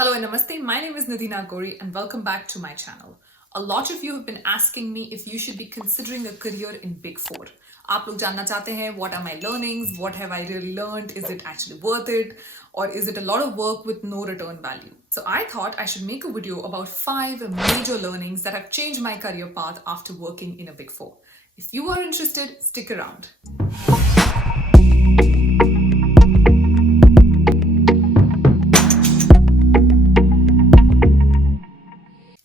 Hello and namaste. My name is Nidhi Nagori and welcome back to my channel. A lot of you have been asking me if you should be considering a career in Big 4. आप लोग जानना चाहते हैं what are my learnings, what have I really learned, is it actually worth it, or is it a lot of work with no return value? So I thought I should make a video about 5 major learnings that have changed my career path after working in a Big 4. If you are interested, stick around.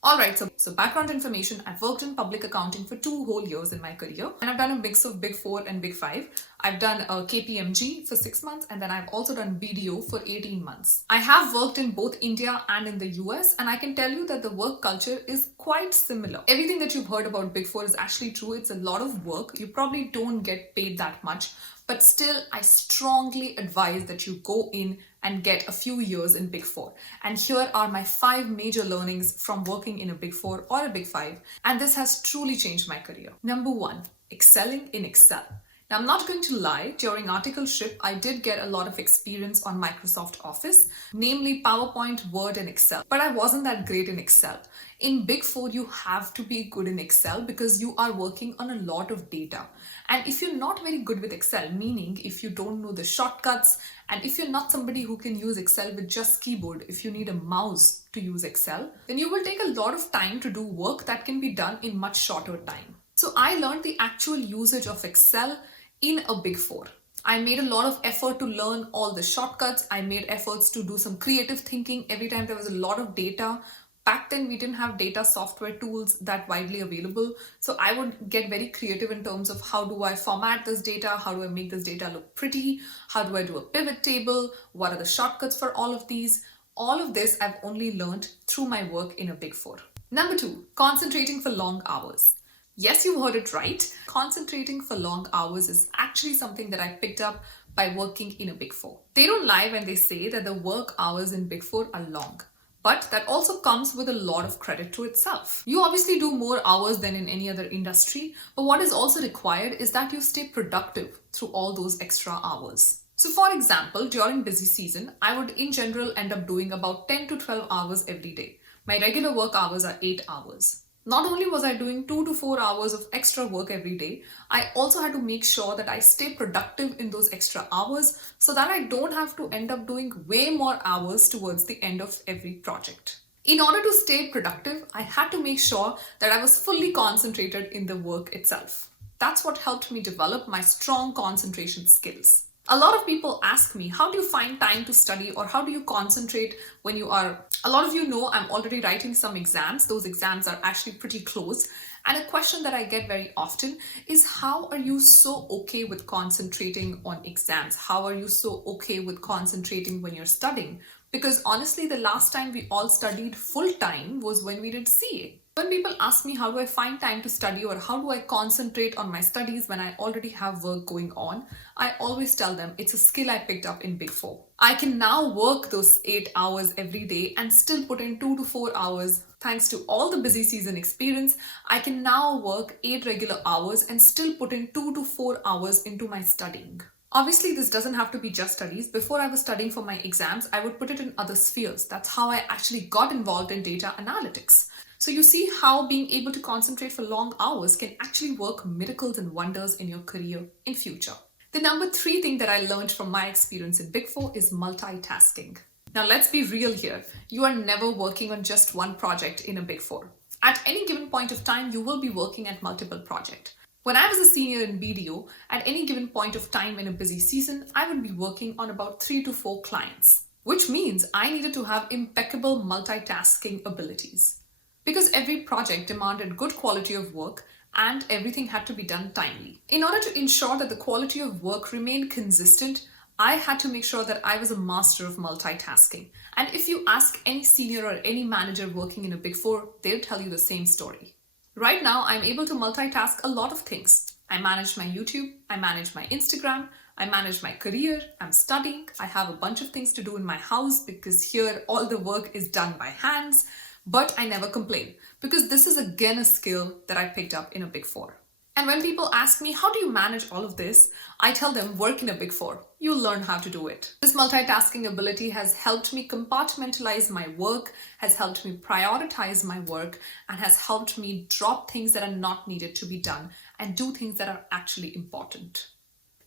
Alright, so background information. I've worked in public accounting for 2 whole years in my career, and I've done a mix of Big 4 and Big 5. I've done a KPMG for 6 months, and then I've also done BDO for 18 months. I have worked in both India and in the US, and I can tell you that the work culture is quite similar. Everything that you've heard about Big 4 is actually true. It's a lot of work. You probably don't get paid that much, but still, I strongly advise that you go in and get a few years in Big 4. And here are my 5 major learnings from working in a Big 4 or a Big 5. And this has truly changed my career. Number 1, excelling in Excel. Now, I'm not going to lie, during articleship, I did get a lot of experience on Microsoft Office, namely PowerPoint, Word, and Excel. But I wasn't that great in Excel. In Big 4, you have to be good in Excel because you are working on a lot of data. And if you're not very good with Excel, meaning if you don't know the shortcuts, and if you're not somebody who can use Excel with just keyboard, if you need a mouse to use Excel, then you will take a lot of time to do work that can be done in much shorter time. So I learned the actual usage of Excel in a Big 4. I made a lot of effort to learn all the shortcuts. I made efforts to do some creative thinking every time there was a lot of data. Back then, we didn't have data software tools that widely available. So I would get very creative in terms of how do I format this data? How do I make this data look pretty? How do I do a pivot table? What are the shortcuts for all of these? All of this I've only learned through my work in a Big 4. Number 2, concentrating for long hours. Yes, you heard it right. Concentrating for long hours is actually something that I picked up by working in a Big 4. They don't lie when they say that the work hours in Big 4 are long. But that also comes with a lot of credit to itself. You obviously do more hours than in any other industry, but what is also required is that you stay productive through all those extra hours. So for example, during busy season, I would in general end up doing about 10 to 12 hours every day. My regular work hours are 8 hours. Not only was I doing 2 to 4 hours of extra work every day, I also had to make sure that I stay productive in those extra hours so that I don't have to end up doing way more hours towards the end of every project. In order to stay productive, I had to make sure that I was fully concentrated in the work itself. That's what helped me develop my strong concentration skills. A lot of people ask me, how do you find time to study or how do you concentrate when you are... A lot of you know I'm already writing some exams. Those exams are actually pretty close. And a question that I get very often is, how are you so okay with concentrating on exams? How are you so okay with concentrating when you're studying? Because honestly, the last time we all studied full time was when we did CA. When people ask me how do I find time to study or how do I concentrate on my studies when I already have work going on, I always tell them it's a skill I picked up in Big 4. I can now work those 8 hours every day and still put in 2 to 4 hours. Thanks to all the busy season experience, I can now work 8 regular hours and still put in 2 to 4 hours into my studying. Obviously, this doesn't have to be just studies. Before I was studying for my exams, I would put it in other spheres. That's how I actually got involved in data analytics. So you see how being able to concentrate for long hours can actually work miracles and wonders in your career in future. The number 3 thing that I learned from my experience in Big 4 is multitasking. Now let's be real here. You are never working on just one project in a Big 4. At any given point of time, you will be working at multiple projects. When I was a senior in BDO, at any given point of time in a busy season, I would be working on about 3 to 4 clients, which means I needed to have impeccable multitasking abilities. Because every project demanded good quality of work and everything had to be done timely. In order to ensure that the quality of work remained consistent, I had to make sure that I was a master of multitasking. And if you ask any senior or any manager working in a Big 4, they'll tell you the same story. Right now, I'm able to multitask a lot of things. I manage my YouTube, I manage my Instagram, I manage my career, I'm studying, I have a bunch of things to do in my house because here all the work is done by hands. But I never complain because this is again a skill that I picked up in a Big 4. And when people ask me, how do you manage all of this? I tell them, work in a Big 4. You'll learn how to do it. This multitasking ability has helped me compartmentalize my work, has helped me prioritize my work, and has helped me drop things that are not needed to be done and do things that are actually important.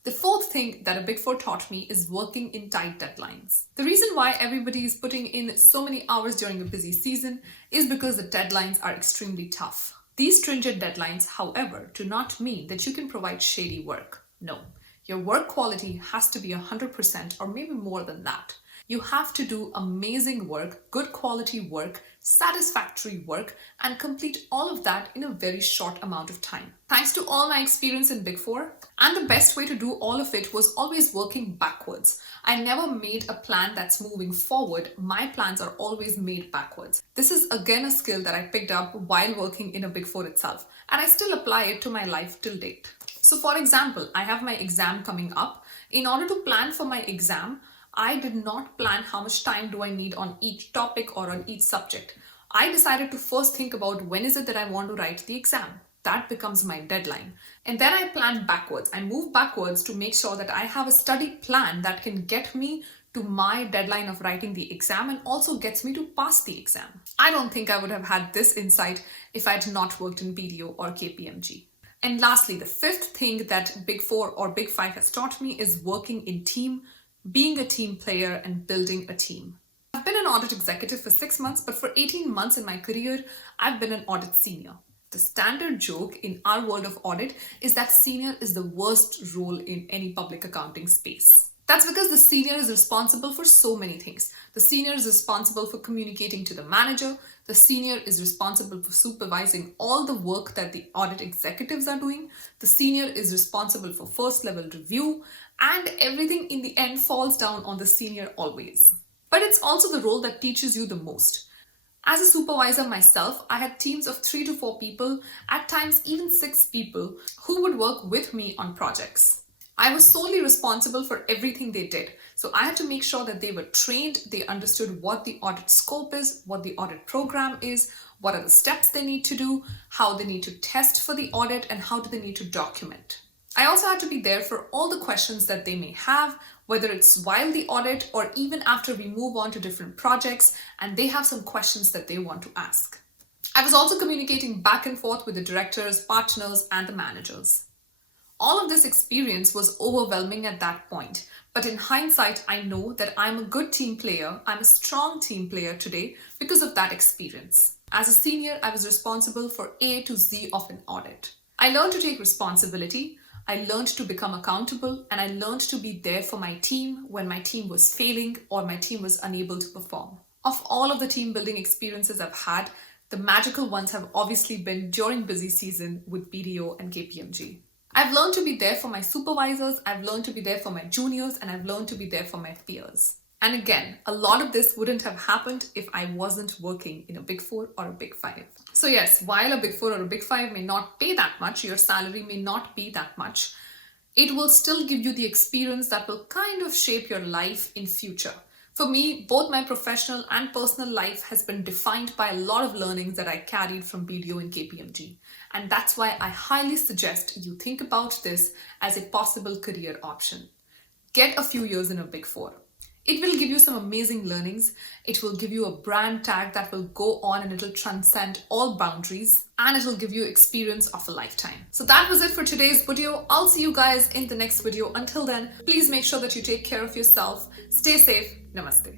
The fourth thing that a Big 4 taught me is working in tight deadlines. The reason why everybody is putting in so many hours during a busy season is because the deadlines are extremely tough. These stringent deadlines, however, do not mean that you can provide shady work. No, your work quality has to be 100% or maybe more than that. You have to do amazing work, good quality work, satisfactory work, and complete all of that in a very short amount of time. Thanks to all my experience in Big 4, and the best way to do all of it was always working backwards. I never made a plan that's moving forward. My plans are always made backwards. This is again a skill that I picked up while working in a Big 4 itself, and I still apply it to my life till date. So for example, I have my exam coming up. In order to plan for my exam, I did not plan how much time do I need on each topic or on each subject. I decided to first think about when is it that I want to write the exam. That becomes my deadline. And then I plan backwards. I move backwards to make sure that I have a study plan that can get me to my deadline of writing the exam and also gets me to pass the exam. I don't think I would have had this insight if I had not worked in BDO or KPMG. And lastly, the fifth thing that Big 4 or Big 5 has taught me is working in team, being a team player, and building a team. I've been an audit executive for 6 months, but for 18 months in my career, I've been an audit senior. The standard joke in our world of audit is that senior is the worst role in any public accounting space. That's because the senior is responsible for so many things. The senior is responsible for communicating to the manager. The senior is responsible for supervising all the work that the audit executives are doing. The senior is responsible for first level review, and everything in the end falls down on the senior always. But it's also the role that teaches you the most. As a supervisor myself, I had teams of 3 to 4 people, at times even 6 people, who would work with me on projects. I was solely responsible for everything they did. So I had to make sure that they were trained, they understood what the audit scope is, what the audit program is, what are the steps they need to do, how they need to test for the audit, and how do they need to document. I also had to be there for all the questions that they may have, whether it's while the audit or even after we move on to different projects and they have some questions that they want to ask. I was also communicating back and forth with the directors, partners, and the managers. All of this experience was overwhelming at that point, but in hindsight, I know that I'm a good team player, I'm a strong team player today because of that experience. As a senior, I was responsible for A to Z of an audit. I learned to take responsibility, I learned to become accountable, and I learned to be there for my team when my team was failing or my team was unable to perform. Of all of the team building experiences I've had, the magical ones have obviously been during busy season with BDO and KPMG. I've learned to be there for my supervisors, I've learned to be there for my juniors, and I've learned to be there for my peers. And again, a lot of this wouldn't have happened if I wasn't working in a Big 4 or a Big 5. So yes, while a Big 4 or a Big 5 may not pay that much, your salary may not be that much, it will still give you the experience that will kind of shape your life in future. For me, both my professional and personal life has been defined by a lot of learnings that I carried from BDO and KPMG. And that's why I highly suggest you think about this as a possible career option. Get a few years in a Big 4. It will give you some amazing learnings. It will give you a brand tag that will go on and it will transcend all boundaries, and it will give you experience of a lifetime. So that was it for today's video. I'll see you guys in the next video. Until then, please make sure that you take care of yourself. Stay safe. Namaste.